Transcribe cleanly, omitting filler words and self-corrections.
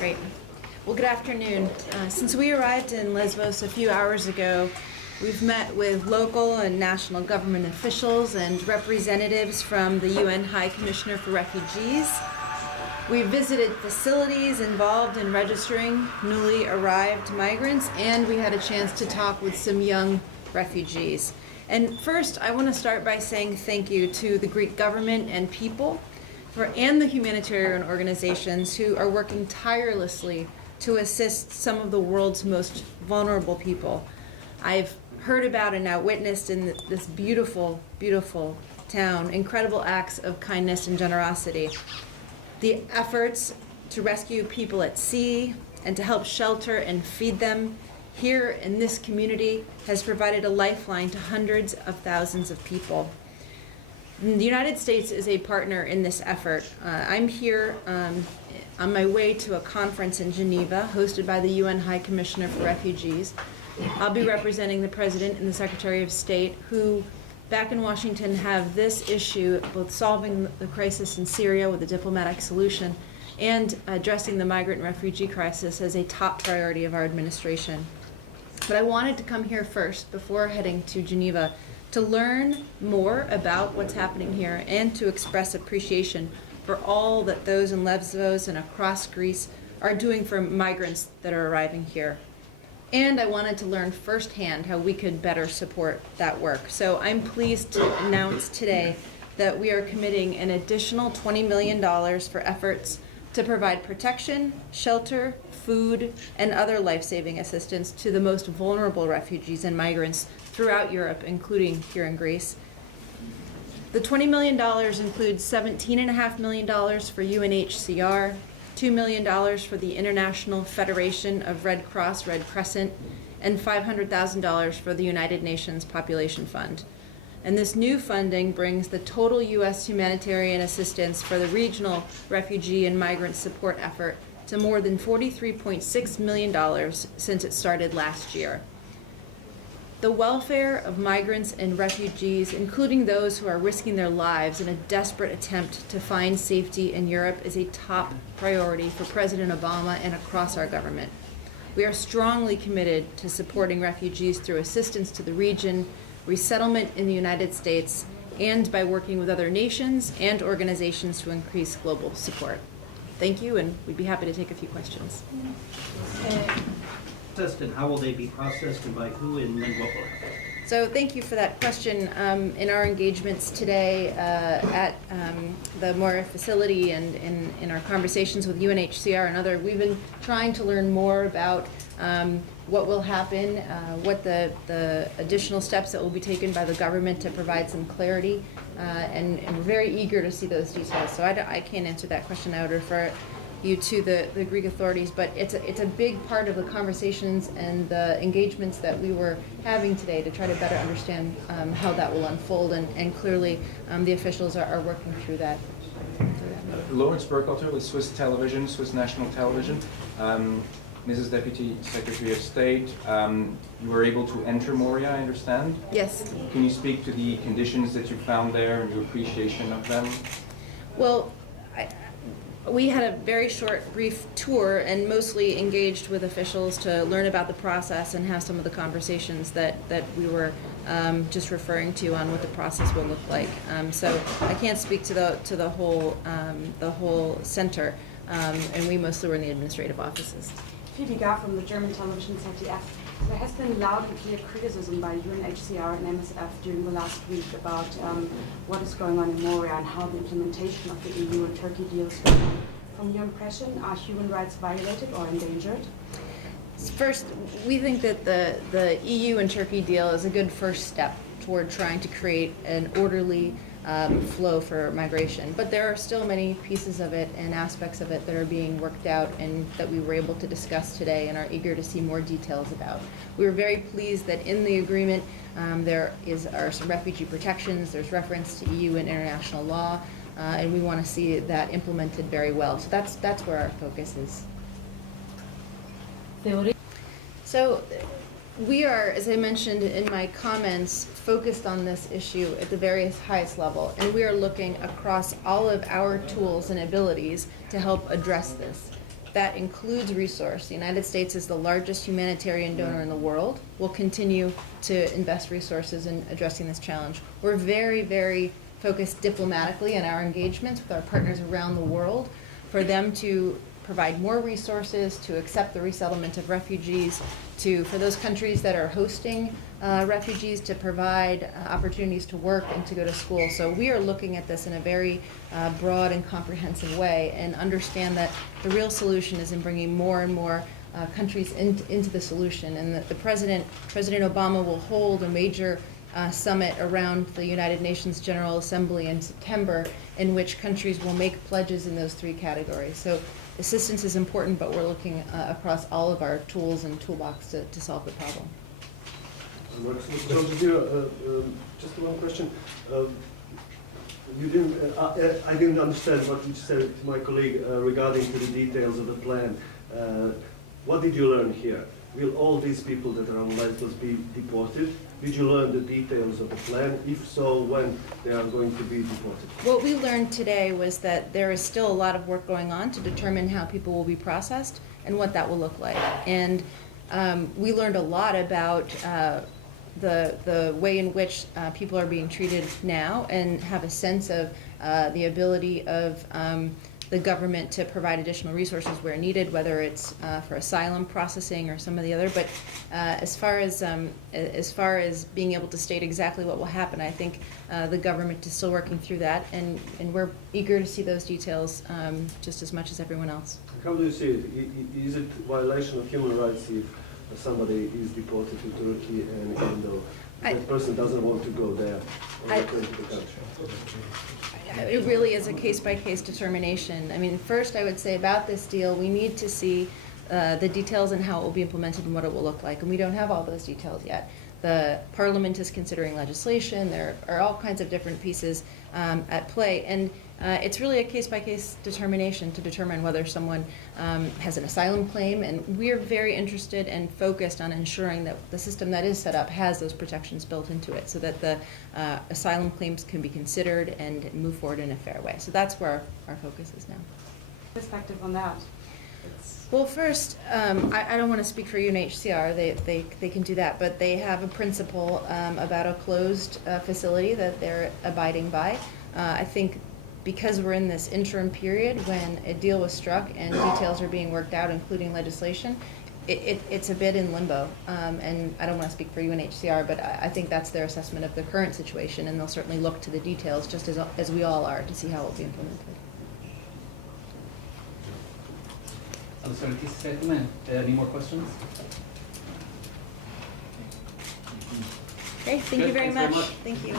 Great. Well, good afternoon. Since we arrived in Lesbos a few hours ago, we've met with local and national government officials and representatives from the UN High Commissioner for Refugees. We visited facilities involved in registering newly arrived migrants, and we had a chance to talk with some young refugees. And first, I want to start by saying thank you to the Greek government and people and the humanitarian organizations who are working tirelessly to assist some of the world's most vulnerable people. I've heard about and now witnessed in this beautiful, beautiful town incredible acts of kindness and generosity. The efforts to rescue people at sea and to help shelter and feed them here in this community has provided a lifeline to hundreds of thousands of people. The United States is a partner in this effort. I'm here on my way to a conference in Geneva hosted by the UN High Commissioner for Refugees. I'll be representing the President and the Secretary of State, who back in Washington have this issue, both solving the crisis in Syria with a diplomatic solution and addressing the migrant and refugee crisis as a top priority of our administration. But I wanted to come here first before heading to Geneva to learn more about what's happening here and to express appreciation for all that those in Lesbos and across Greece are doing for migrants that are arriving here. And I wanted to learn firsthand how we could better support that work. So I'm pleased to announce today that we are committing an additional $20 million for efforts to provide protection, shelter, food, and other life-saving assistance to the most vulnerable refugees and migrants throughout Europe, including here in Greece. The $20 million includes $17.5 million for UNHCR, $2 million for the International Federation of Red Cross, Red Crescent, and $500,000 for the United Nations Population Fund. And this new funding brings the total U.S. humanitarian assistance for the regional refugee and migrant support effort to more than $43.6 million since it started last year. The welfare of migrants and refugees, including those who are risking their lives in a desperate attempt to find safety in Europe, is a top priority for President Obama and across our government. We are strongly committed to supporting refugees through assistance to the region, resettlement in the United States, and by working with other nations and organizations to increase global support. Thank you, and we'd be happy to take a few questions. And how will they be processed and by who and when what will happen? So thank you for that question. In our engagements today at the Moria facility and in our conversations with UNHCR and other, we've been trying to learn more about what will happen, what the additional steps that will be taken by the government to provide some clarity, and we're very eager to see those details. So I can't answer that question. I would refer you to the Greek authorities, but it's a big part of the conversations and the engagements that we were having today to try to better understand how that will unfold, and clearly the officials are working through that. Lawrence Burkhalter with Swiss Television, Swiss National Television. Mrs. Deputy Secretary of State, you were able to enter Moria, I understand? Yes. Can you speak to the conditions that you found there and your appreciation of them? Well, we had a very short, brief tour and mostly engaged with officials to learn about the process and have some of the conversations that we were just referring to on what the process will look like. So I can't speak to the whole center, and we mostly were in the administrative offices. Phoebe Gar from the German television ZDF. There has been loud and clear criticism by UNHCR and MSF during the last week about what is going on in Moria and how the implementation of the EU and Turkey deal is going on. From your impression, are human rights violated or endangered? First, we think that the EU and Turkey deal is a good first step toward trying to create an orderly flow for migration. But there are still many pieces of it and aspects of it that are being worked out and that we were able to discuss today and are eager to see more details about. We were very pleased that in the agreement are some refugee protections, there's reference to EU and international law, and we want to see that implemented very well. So that's where our focus is. So we are, as I mentioned in my comments, focused on this issue at the very highest level, and we are looking across all of our tools and abilities to help address this. that includes resource. The United States is the largest humanitarian donor in the world. We'll continue to invest resources in addressing this challenge. We're very, very focused diplomatically in our engagements with our partners around the world for them to provide more resources, to accept the resettlement of refugees, for those countries that are hosting refugees to provide opportunities to work and to go to school. So we are looking at this in a very broad and comprehensive way, and understand that the real solution is in bringing more and more countries into the solution. And that President Obama will hold a major summit around the United Nations General Assembly in September, in which countries will make pledges in those three categories. So assistance is important, but we're looking across all of our tools and toolbox to solve the problem. Just one question. I didn't understand what you said to my colleague regarding to the details of the plan. What did you learn here? Will all these people that are on Lesbos be deported? Did you learn the details of the plan? If so, when they are going to be deported? What we learned today was that there is still a lot of work going on to determine how people will be processed and what that will look like. And we learned a lot about the way in which people are being treated now, and have a sense of the ability of the government to provide additional resources where needed, whether it's for asylum processing or some of the other. But as far as being able to state exactly what will happen, I think the government is still working through that, and we're eager to see those details just as much as everyone else. How do you see it? Is it violation of human rights if somebody is deported to Turkey and even though that person doesn't want to go there or return to the country? It really is a case-by-case determination. I mean, first I would say about this deal, we need to see the details and how it will be implemented and what it will look like, and we don't have all those details yet. The Parliament is considering legislation. There are all kinds of different pieces at play, and it's really a case-by-case determination to determine whether someone has an asylum claim, and we're very interested and focused on ensuring that the system that is set up has those protections built into it, so that the asylum claims can be considered and move forward in a fair way. So that's where our focus is now. Perspective on that? Well, first, I don't want to speak for UNHCR. They can do that, but they have a principle about a closed facility that they're abiding by. I think because we're in this interim period when a deal was struck and details are being worked out, including legislation, it's a bit in limbo. And I don't want to speak for UNHCR, but I think that's their assessment of the current situation, and they'll certainly look to the details, just as we all are, to see how it will be implemented. Any more questions? Okay, thank you very Thanks very much. much. Thank you.